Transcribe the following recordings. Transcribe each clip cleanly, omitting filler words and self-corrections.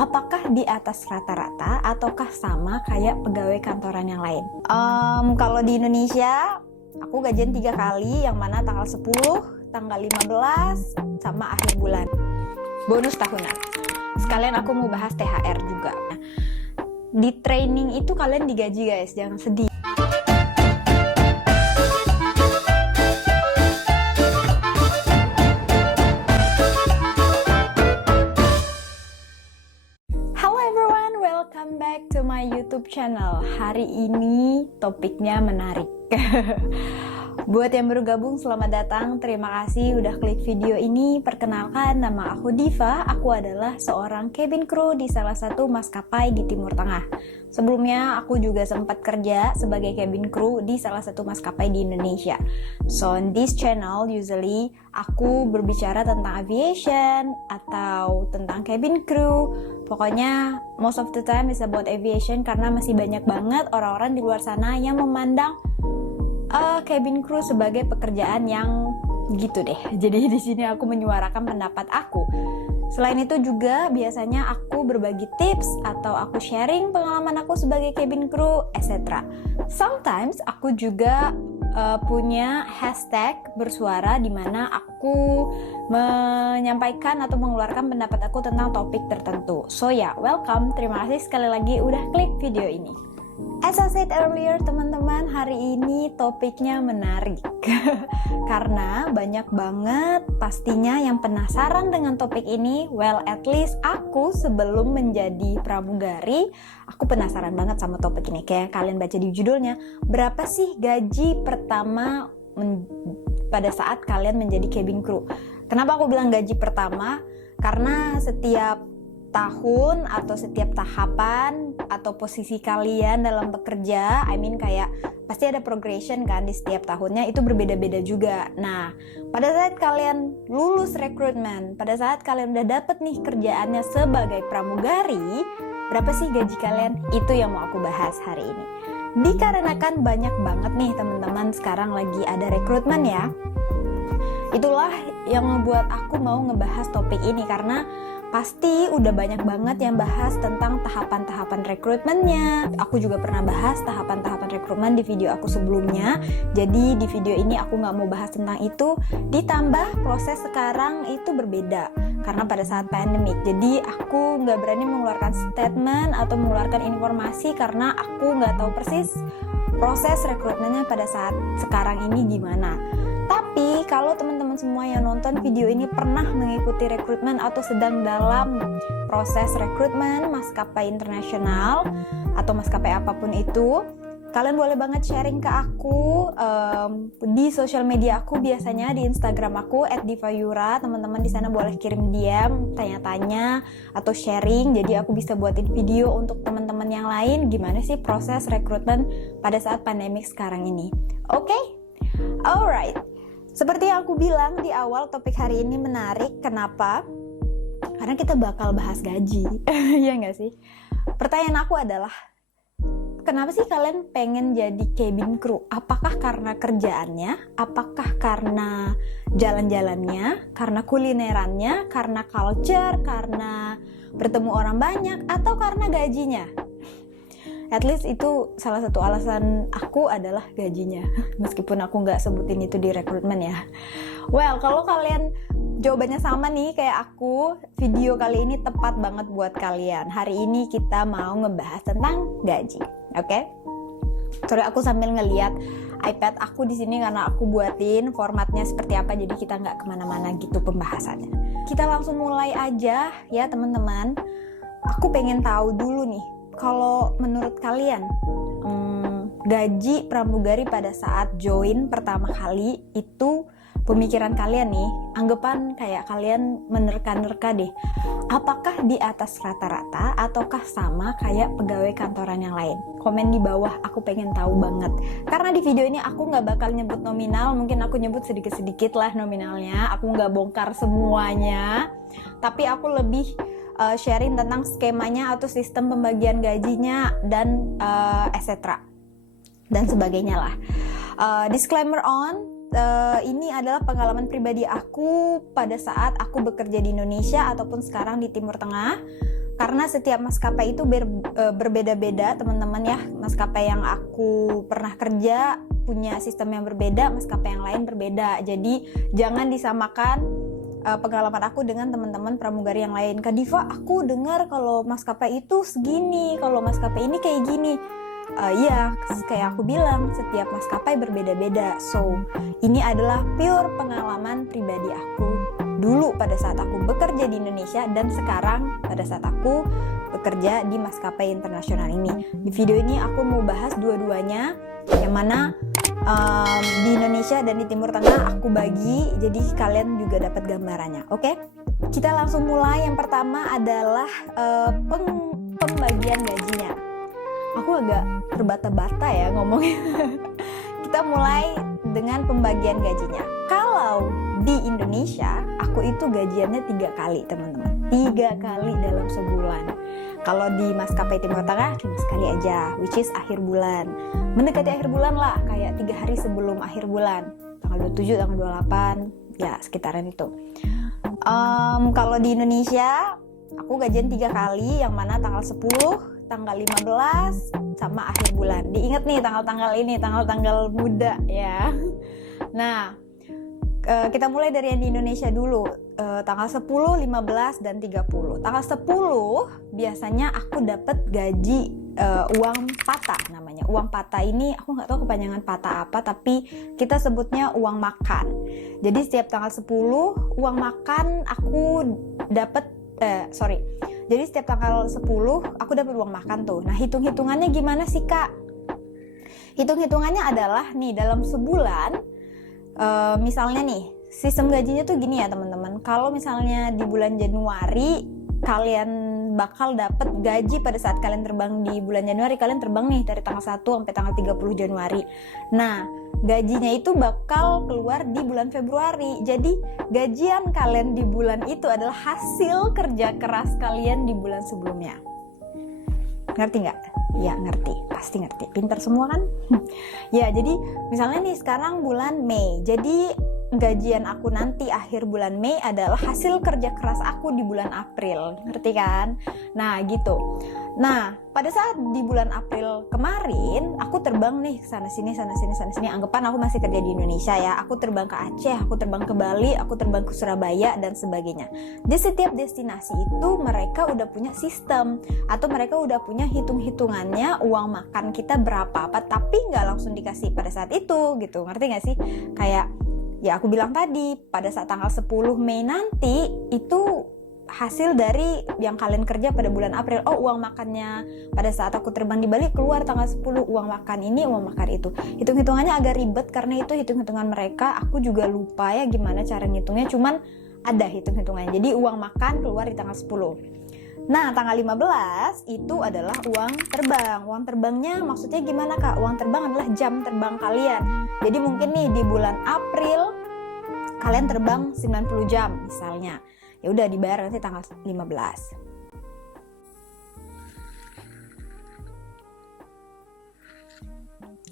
Apakah di atas rata-rata ataukah sama kayak pegawai kantoran yang lain? Kalau di Indonesia, aku gajian 3 kali, yang mana tanggal 10, tanggal 15, sama akhir bulan. Bonus tahunan. Sekalian aku mau bahas THR juga. Di training itu kalian digaji guys, jangan sedih. Welcome back to my YouTube channel. Hari ini topiknya menarik. Buat yang baru gabung, selamat datang. Terima kasih udah klik video ini. Perkenalkan, nama aku Diva. Aku adalah seorang cabin crew di salah satu maskapai di Timur Tengah. Sebelumnya, aku juga sempat kerja sebagai cabin crew di salah satu maskapai di Indonesia. So, on this channel, usually aku berbicara tentang aviation atau tentang cabin crew. Pokoknya, most of the time is about aviation karena masih banyak banget orang-orang di luar sana yang memandang cabin crew sebagai pekerjaan yang gitu deh. Jadi di sini aku menyuarakan pendapat aku. Selain itu juga biasanya aku berbagi tips atau aku sharing pengalaman aku sebagai cabin crew, etc. Sometimes aku juga punya hashtag bersuara di mana aku menyampaikan atau mengeluarkan pendapat aku tentang topik tertentu. So ya, welcome. Terima kasih sekali lagi udah klik video ini. As I said earlier, teman-teman, hari ini topiknya menarik karena banyak banget pastinya yang penasaran dengan topik ini. Well, at least aku sebelum menjadi pramugari, aku penasaran banget sama topik ini. Kayak kalian baca di judulnya, berapa sih gaji pertama pada saat kalian menjadi cabin crew? Kenapa aku bilang gaji pertama? Karena setiap tahun atau setiap tahapan atau posisi kalian dalam bekerja, kayak pasti ada progression kan di setiap tahunnya, itu berbeda-beda juga. Nah, pada saat kalian lulus rekrutmen, pada saat kalian udah dapet nih kerjaannya sebagai pramugari, berapa sih gaji kalian? Itu yang mau aku bahas hari ini. Dikarenakan banyak banget nih teman-teman sekarang lagi ada rekrutmen ya. Itulah yang membuat aku mau ngebahas topik ini karena pasti udah banyak banget yang bahas tentang tahapan-tahapan rekrutmennya. Aku juga pernah bahas tahapan-tahapan rekrutmen di video aku sebelumnya. Jadi di video ini aku nggak mau bahas tentang itu. Ditambah proses sekarang itu berbeda karena pada saat pandemik. Jadi aku nggak berani mengeluarkan statement atau mengeluarkan informasi karena aku nggak tahu persis proses rekrutmennya pada saat sekarang ini gimana. Tapi kalau teman-teman semua yang nonton video ini pernah mengikuti rekrutmen atau sedang dalam proses rekrutmen maskapai internasional atau maskapai apapun itu, kalian boleh banget sharing ke aku di sosial media aku, biasanya di Instagram aku @divayura. Teman-teman di sana boleh kirim DM, tanya-tanya atau sharing. Jadi aku bisa buatin video untuk teman-teman yang lain gimana sih proses rekrutmen pada saat pandemik sekarang ini. Oke? Alright. Seperti yang aku bilang di awal, topik hari ini menarik. Kenapa? Karena kita bakal bahas gaji. Iya nggak sih? Pertanyaan aku adalah, kenapa sih kalian pengen jadi cabin crew? Apakah karena kerjaannya? Apakah karena jalan-jalannya? Karena kulinerannya? Karena culture? Karena bertemu orang banyak? Atau karena gajinya? At least itu salah satu alasan aku adalah gajinya. Meskipun aku nggak sebutin itu di rekrutmen ya. Well, kalau kalian jawabannya sama nih kayak aku, video kali ini tepat banget buat kalian. Hari ini kita mau ngebahas tentang gaji. Oke? Sorry, aku sambil ngeliat iPad aku di sini karena aku buatin formatnya seperti apa, jadi kita nggak kemana-mana gitu pembahasannya. Kita langsung mulai aja ya teman-teman. Aku pengen tahu dulu nih, kalau menurut kalian gaji pramugari pada saat join pertama kali itu, pemikiran kalian nih, anggapan kayak kalian menerka-nerka deh, apakah di atas rata-rata ataukah sama kayak pegawai kantoran yang lain? Komen di bawah, aku pengen tahu banget. Karena di video ini aku nggak bakal nyebut nominal, mungkin aku nyebut sedikit-sedikit lah nominalnya, aku nggak bongkar semuanya, tapi aku lebih sharing tentang skemanya atau sistem pembagian gajinya dan etc. dan sebagainya lah. Disclaimer on, ini adalah pengalaman pribadi aku pada saat aku bekerja di Indonesia ataupun sekarang di Timur Tengah. karena setiap maskapai itu berbeda-beda teman-teman ya. Maskapai yang aku pernah kerja punya sistem yang berbeda, maskapai yang lain berbeda. Jadi jangan disamakan pengalaman aku dengan teman-teman pramugari yang lain. Kak Diva, aku dengar kalau maskapai itu segini, kalau maskapai ini kayak gini. Iya, kayak aku bilang, setiap maskapai berbeda-beda. So, ini adalah pure pengalaman pribadi aku dulu pada saat aku bekerja di Indonesia dan sekarang pada saat aku bekerja di maskapai internasional ini. Di video ini aku mau bahas dua-duanya, yang mana di Indonesia dan di Timur Tengah aku bagi, jadi kalian juga dapat gambarannya. Oke? Kita langsung mulai. Yang pertama adalah pembagian gajinya. Aku agak terbata-bata ya ngomongnya. Kita mulai dengan pembagian gajinya. Kalau di Indonesia, aku itu gajiannya 3 kali teman-teman. 3 kali dalam sebulan. Kalau di maskapai Timur Tengah cuma sekali aja, which is akhir bulan. Mendekati akhir bulan lah, kayak 3 hari sebelum akhir bulan. Tanggal 27, tanggal 28, ya sekitaran itu. Kalau di Indonesia, aku gajian 3 kali, yang mana tanggal 10, tanggal 15, sama akhir bulan. Diingat nih tanggal-tanggal ini, tanggal-tanggal muda ya. Nah, kita mulai dari yang di Indonesia dulu. Tanggal 10, 15, dan 30. Tanggal 10 biasanya aku dapat gaji uang patah namanya. Uang patah ini aku nggak tahu kepanjangan patah apa, tapi kita sebutnya uang makan. Jadi setiap tanggal 10 uang makan aku dapat Jadi setiap tanggal 10 aku dapat uang makan tuh. Nah, hitung-hitungannya gimana sih, Kak? Hitung-hitungannya adalah nih dalam sebulan, misalnya nih, sistem gajinya tuh gini ya teman-teman. Kalau misalnya di bulan Januari kalian bakal dapat gaji pada saat kalian terbang di bulan Januari, kalian terbang nih dari tanggal 1 sampai tanggal 30 Januari. Nah, gajinya itu bakal keluar di bulan Februari. Jadi gajian kalian di bulan itu adalah hasil kerja keras kalian di bulan sebelumnya. Ngerti nggak? Ya ngerti, pasti ngerti. Pintar semua kan? Ya, jadi misalnya nih sekarang bulan Mei. Jadi gajian aku nanti akhir bulan Mei adalah hasil kerja keras aku di bulan April. Ngerti kan? Nah gitu. Nah, pada saat di bulan April kemarin, aku terbang nih sana sini. Anggapan aku masih kerja di Indonesia ya. Aku terbang ke Aceh, aku terbang ke Bali, aku terbang ke Surabaya, dan sebagainya. Di setiap destinasi itu mereka udah punya sistem, atau mereka udah punya hitung-hitungannya uang makan kita berapa apa, tapi nggak langsung dikasih pada saat itu gitu. Ngerti nggak sih? Kayak ya aku bilang tadi, pada saat tanggal 10 Mei nanti itu hasil dari yang kalian kerja pada bulan April. Oh, uang makannya pada saat aku terbang di Bali keluar tanggal 10, uang makan ini, uang makan itu. Hitung-hitungannya agak ribet karena itu hitung-hitungan mereka. Aku juga lupa ya gimana cara ngitungnya, cuman ada hitung-hitungannya. Jadi uang makan keluar di tanggal 10. Nah, tanggal 15 itu adalah uang terbang. Uang terbangnya maksudnya gimana, Kak? Uang terbang adalah jam terbang kalian. Jadi mungkin nih di bulan April kalian terbang 90 jam misalnya. Ya udah dibayar nanti tanggal 15.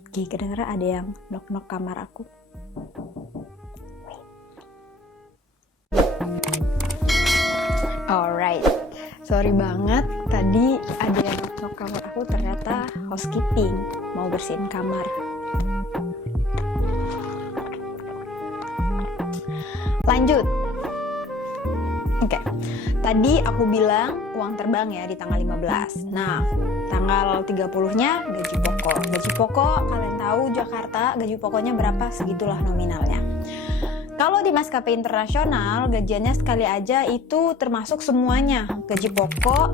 Oke, kedengeran ada yang knock-knock kamar aku. Alright, sorry banget tadi ada yang knock kamar aku, ternyata housekeeping mau bersihin kamar. Lanjut. Oke, tadi aku bilang uang terbang ya di tanggal 15. Nah, tanggal 30-nya gaji pokok. Gaji pokok, kalian tahu Jakarta gaji pokoknya berapa? Segitulah nominalnya. Kalau di maskapai internasional, gajiannya sekali aja itu termasuk semuanya. Gaji pokok,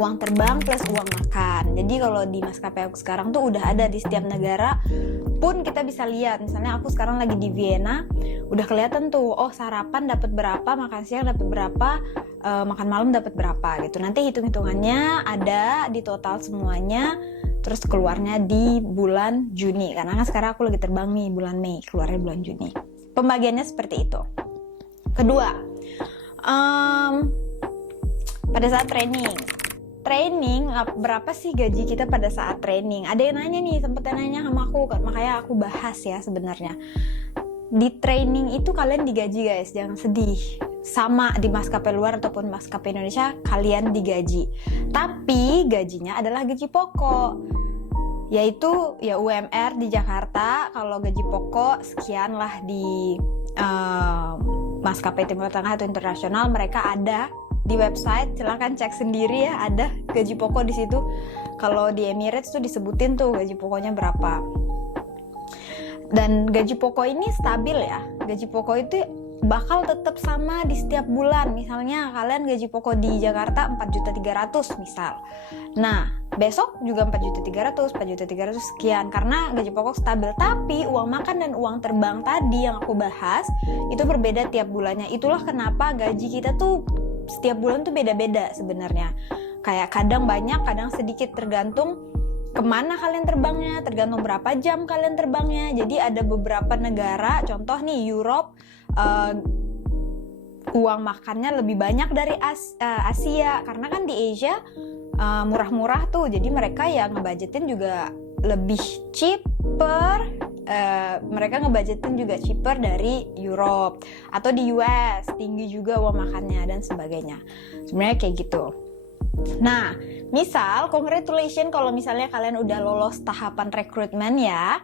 uang terbang plus uang makan. Jadi kalau di maskapai aku sekarang tuh udah ada di setiap negara pun kita bisa lihat. Misalnya aku sekarang lagi di Vienna, udah kelihatan tuh, oh sarapan dapat berapa, makan siang dapat berapa, makan malam dapat berapa gitu. Nanti hitung-hitungannya ada di total semuanya, terus keluarnya di bulan Juni. Karena kan sekarang aku lagi terbang nih bulan Mei, keluarnya bulan Juni. Pembagiannya seperti itu. Kedua, pada saat training berapa sih gaji kita pada saat training? Ada yang nanya nih, sempet nanya sama aku, makanya aku bahas ya sebenarnya. Di training itu kalian digaji guys, jangan sedih. sama di maskapai luar ataupun maskapai Indonesia, kalian digaji. Tapi gajinya adalah gaji pokok, yaitu ya UMR di Jakarta. Kalau gaji pokok sekian lah di maskapai Timur Tengah atau internasional, mereka ada di website, silahkan cek sendiri ya, ada gaji pokok di situ. Kalau di Emirates tuh disebutin tuh gaji pokoknya berapa. Dan gaji pokok ini stabil ya. Gaji pokok itu bakal tetap sama di setiap bulan. Misalnya kalian gaji pokok di Jakarta 4.300.000 misal. Nah, besok juga 4.300.000, 4.300.000 sekian, karena gaji pokok stabil. Tapi uang makan dan uang terbang tadi yang aku bahas itu berbeda tiap bulannya. Itulah kenapa gaji kita tuh setiap bulan tuh beda-beda sebenarnya. Kayak kadang banyak, kadang sedikit, tergantung kemana kalian terbangnya, tergantung berapa jam kalian terbangnya. Jadi ada beberapa negara, contoh nih Europe, uang makannya lebih banyak dari Asia, karena kan di Asia murah-murah tuh. Jadi mereka ya ngebudgetin juga lebih cheaper, mereka ngebudgetin juga cheaper dari Europe. Atau di US tinggi juga uang makannya dan sebagainya. Sebenarnya kayak gitu. Nah, misal congratulations kalau misalnya kalian udah lolos tahapan rekrutmen ya,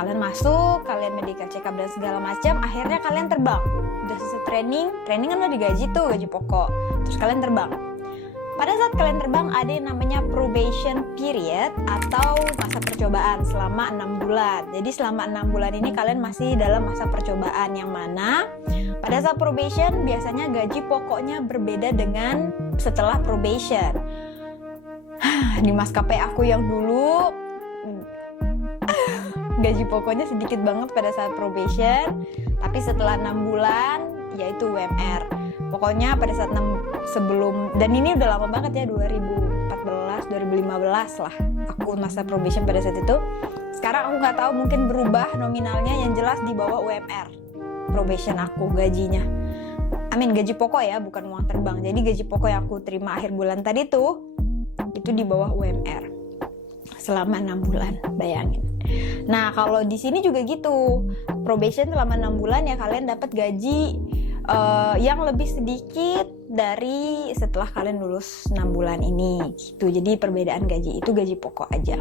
kalian masuk, kalian medical check up dan segala macam, akhirnya kalian terbang. Udah selesai training kan udah digaji tuh, gaji pokok. Terus kalian terbang. Pada saat kalian terbang ada yang namanya probation period atau masa percobaan selama 6 bulan. Jadi selama 6 bulan ini kalian masih dalam masa percobaan, yang mana pada saat probation biasanya gaji pokoknya berbeda dengan setelah probation. Di maskapai aku yang dulu gaji pokoknya sedikit banget pada saat probation, tapi setelah 6 bulan yaitu UMR. Pokoknya pada saat sebelum, dan ini udah lama banget ya, 2014, 2015 lah aku masa probation pada saat itu. Sekarang aku nggak tahu, mungkin berubah nominalnya, yang jelas di bawah UMR probation aku gajinya. Gaji pokok ya, bukan uang terbang. Jadi gaji pokok yang aku terima akhir bulan tadi tuh itu di bawah UMR selama 6 bulan, bayangin. Nah, kalau di sini juga gitu. Probation selama 6 bulan ya kalian dapat gaji yang lebih sedikit dari setelah kalian lulus 6 bulan ini gitu. Jadi perbedaan gaji itu gaji pokok aja.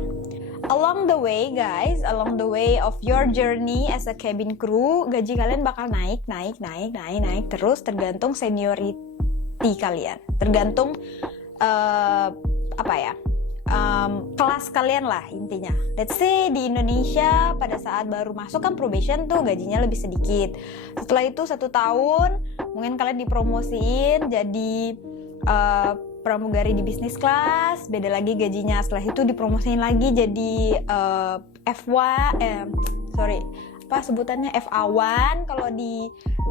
Along the way guys, along the way of your journey as a cabin crew, gaji kalian bakal naik terus, tergantung seniority kalian, tergantung kelas kalian lah intinya. Let's say di Indonesia pada saat baru masuk kan probation tuh gajinya lebih sedikit. Setelah itu 1 tahun mungkin kalian dipromosiin jadi pramugari di bisnis kelas, beda lagi gajinya. Setelah itu dipromosiin lagi jadi sebutannya FA1 kalau di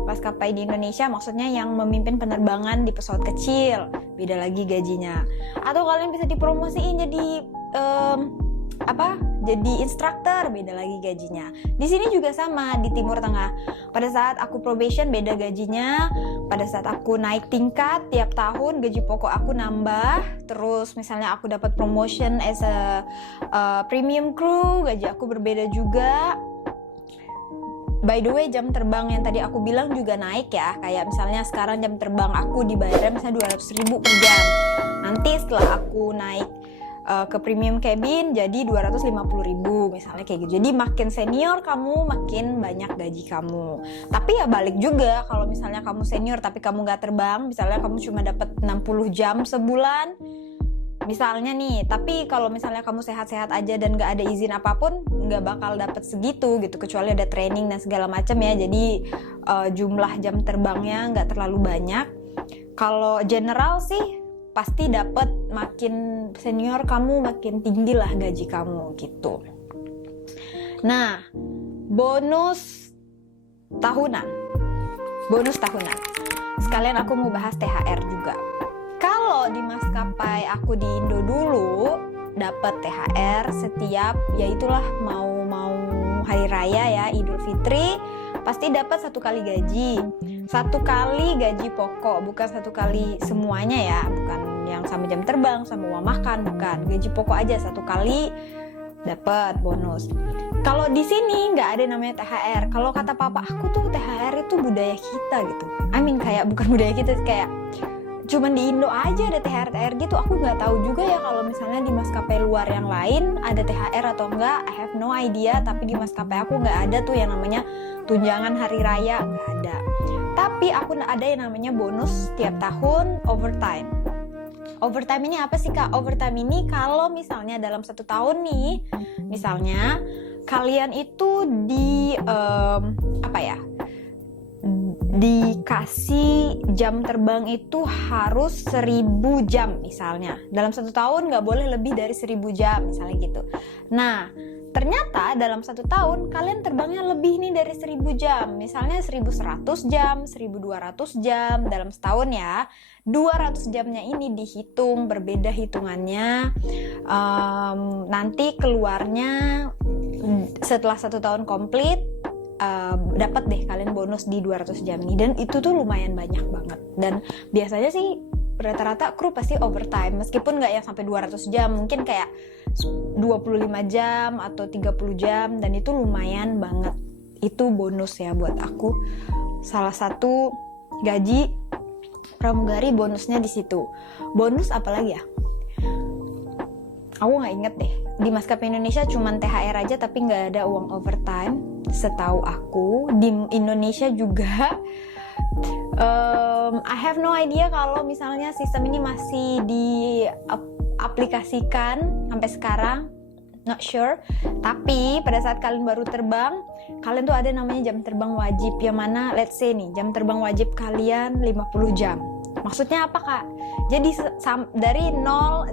maskapai di Indonesia, maksudnya yang memimpin penerbangan di pesawat kecil, beda lagi gajinya. Atau kalian bisa dipromosiin jadi jadi instruktur, beda lagi gajinya. Di sini juga sama di Timur Tengah. Pada saat aku probation beda gajinya. Pada saat aku naik tingkat tiap tahun gaji pokok aku nambah. Terus misalnya aku dapat promotion as a premium crew, gaji aku berbeda juga. By the way, jam terbang yang tadi aku bilang juga naik ya. Kayak misalnya sekarang jam terbang aku dibayarnya misalnya 200.000 per jam. Nanti setelah aku naik ke premium cabin jadi 250.000 misalnya kayak gitu. Jadi makin senior kamu makin banyak gaji kamu. Tapi ya balik juga, kalau misalnya kamu senior tapi kamu gak terbang, misalnya kamu cuma dapat 60 jam sebulan misalnya nih, tapi kalau misalnya kamu sehat-sehat aja dan gak ada izin apapun, gak bakal dapat segitu gitu, kecuali ada training dan segala macam ya. Jadi jumlah jam terbangnya gak terlalu banyak. Kalau general sih pasti dapat, makin senior kamu makin tinggi lah gaji kamu gitu. Nah, bonus tahunan. Sekalian aku mau bahas THR juga. Kalau di maskapai aku di Indo dulu dapat THR setiap, ya itulah mau hari raya ya, Idul Fitri, pasti dapat 1 kali gaji. 1 kali gaji pokok, bukan 1 kali semuanya ya, bukan yang sama jam terbang, sama uang makan, bukan. Gaji pokok aja 1 kali dapat bonus. Kalau di sini nggak ada namanya THR. Kalau kata papa aku tuh THR itu budaya kita gitu. Kayak bukan budaya kita, kayak cuman di Indo aja ada THR gitu. Aku nggak tahu juga ya kalau misalnya di maskapai luar yang lain ada THR atau enggak. I have no idea. Tapi di maskapai aku nggak ada tuh yang namanya tunjangan hari raya, nggak ada. Tapi aku ada yang namanya bonus tiap tahun overtime. Overtime ini apa sih Kak? Overtime ini kalau misalnya dalam 1 tahun nih, misalnya kalian itu dikasih jam terbang itu harus 1000 jam misalnya. Dalam 1 tahun nggak boleh lebih dari 1000 jam misalnya gitu. Nah, ternyata dalam 1 tahun kalian terbangnya lebih nih dari 1000 jam. Misalnya 1100 jam, 1200 jam dalam setahun ya. 200 jamnya ini dihitung, berbeda hitungannya. Nanti keluarnya setelah 1 tahun komplit, dapat deh kalian bonus di 200 jam ini. Dan itu tuh lumayan banyak banget. Dan biasanya sih rata-rata kru pasti overtime, meskipun nggak yang sampai 200 jam, mungkin kayak 25 jam atau 30 jam, dan itu lumayan banget. Itu bonus ya buat aku. Salah satu gaji pramugari bonusnya di situ. Bonus apa lagi ya? Aku nggak inget deh. Di maskapai Indonesia cuman THR aja, tapi nggak ada uang overtime. Setahu aku di Indonesia juga. I have no idea kalau misalnya sistem ini masih diaplikasikan sampai sekarang, not sure. Tapi pada saat kalian baru terbang, kalian tuh ada namanya jam terbang wajib, yang mana let's say nih jam terbang wajib kalian 50 jam. Maksudnya apa Kak? Jadi dari 0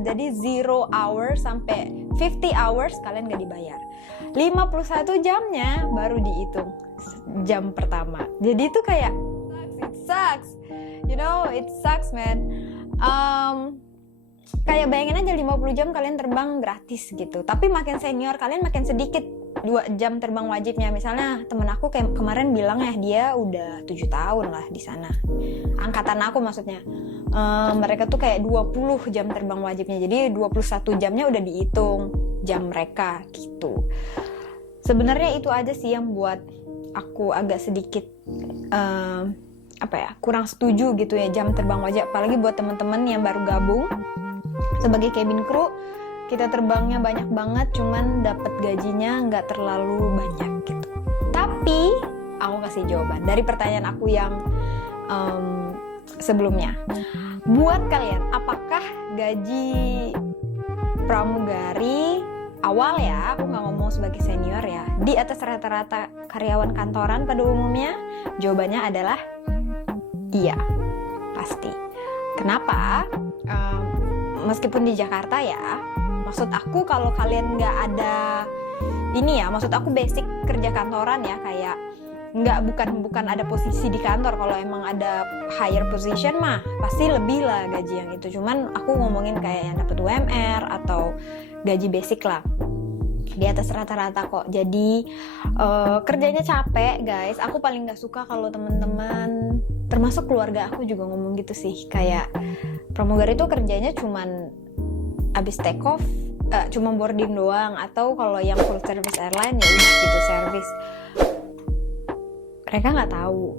hours sampai 50 hours kalian gak dibayar. 51 jamnya baru dihitung jam pertama. Jadi itu kayak it sucks, it sucks man. Kayak bayangin aja 50 jam kalian terbang gratis gitu. Tapi makin senior kalian makin sedikit 2 jam terbang wajibnya. Misalnya temen aku kayak kemarin bilang ya, dia udah 7 tahun lah di sana. Angkatan aku maksudnya. Mereka tuh kayak 20 jam terbang wajibnya. Jadi 21 jamnya udah dihitung jam mereka gitu. Sebenarnya itu aja sih yang buat aku agak sedikit kurang setuju gitu ya, jam terbang wajib. Apalagi buat teman-teman yang baru gabung sebagai cabin crew, kita terbangnya banyak banget, cuman dapat gajinya nggak terlalu banyak gitu. Tapi aku kasih jawaban dari pertanyaan aku yang sebelumnya. Buat kalian, apakah gaji pramugari awal ya, aku nggak ngomong sebagai senior ya, di atas rata-rata karyawan kantoran pada umumnya? Jawabannya adalah iya, pasti. Kenapa? Meskipun di Jakarta ya, maksud aku kalau kalian nggak ada ini ya, maksud aku basic kerja kantoran ya, kayak bukan ada posisi di kantor. Kalau emang ada higher position mah pasti lebih lah gaji yang itu. Cuman aku ngomongin kayak yang dapat UMR atau gaji basic lah, di atas rata-rata kok. Jadi kerjanya capek guys. Aku paling nggak suka kalau teman-teman, termasuk keluarga aku juga ngomong gitu sih, kayak pramugari itu kerjanya cuman abis take off, cuma boarding doang, atau kalau yang full service airline ya udah gitu service. Mereka nggak tahu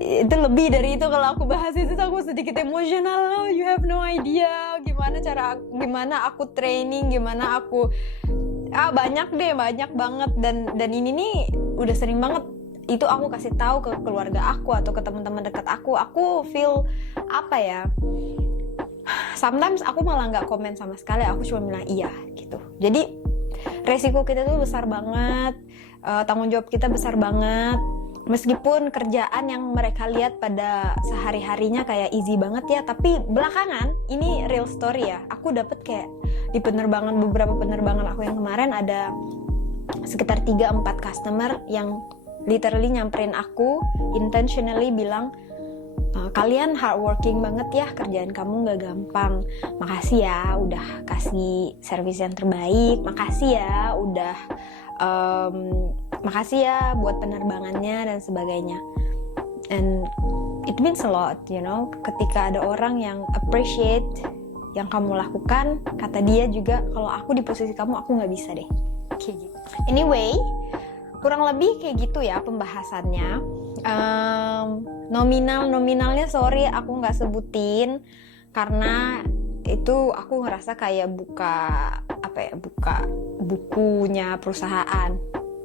itu lebih dari itu. Kalau aku bahas itu aku sedikit emosional. You have no idea gimana aku training, gimana aku banyak banget. Dan ini nih udah sering banget itu aku kasih tahu ke keluarga aku atau ke teman-teman dekat aku. Aku feel sometimes aku malah nggak komen sama sekali, aku cuma bilang iya gitu. Jadi resiko kita tuh besar banget, tanggung jawab kita besar banget. Meskipun kerjaan yang mereka lihat pada sehari-harinya kayak easy banget ya, tapi belakangan, ini real story ya, aku dapet kayak di beberapa penerbangan aku yang kemarin, ada sekitar 3-4 customer yang literally nyamperin aku intentionally bilang, kalian hardworking banget ya, kerjaan kamu gak gampang, makasih ya udah kasih service yang terbaik, makasih ya udah makasih ya buat penerbangannya dan sebagainya. And it means a lot, ketika ada orang yang appreciate yang kamu lakukan. Kata dia juga, kalau aku di posisi kamu aku nggak bisa deh. Kayak gitu. Anyway, kurang lebih kayak gitu ya pembahasannya. Nominalnya sorry aku nggak sebutin karena itu aku ngerasa kayak buka bukunya perusahaan,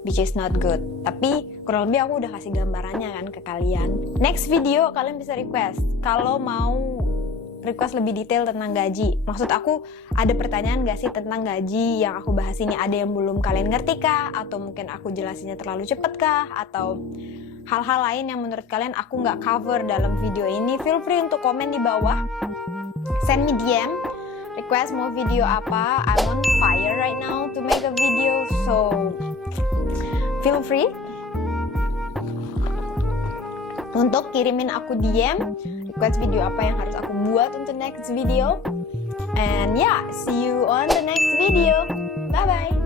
which is not good. Tapi kurang lebih aku udah kasih gambarannya kan ke kalian. Next video kalian bisa request kalau mau request lebih detail tentang gaji. Maksud aku, ada pertanyaan gak sih tentang gaji yang aku bahas ini? Ada yang belum kalian ngerti kah? Atau mungkin aku jelasinnya terlalu cepet kah? Atau hal-hal lain yang menurut kalian aku nggak cover dalam video ini? Feel free untuk komen di bawah. Send me DM, request mau video apa. I'm on fire right now to make a video, so feel free untuk kirimin aku DM, request video apa yang harus aku buat untuk next video. And yeah, see you on the next video. Bye bye.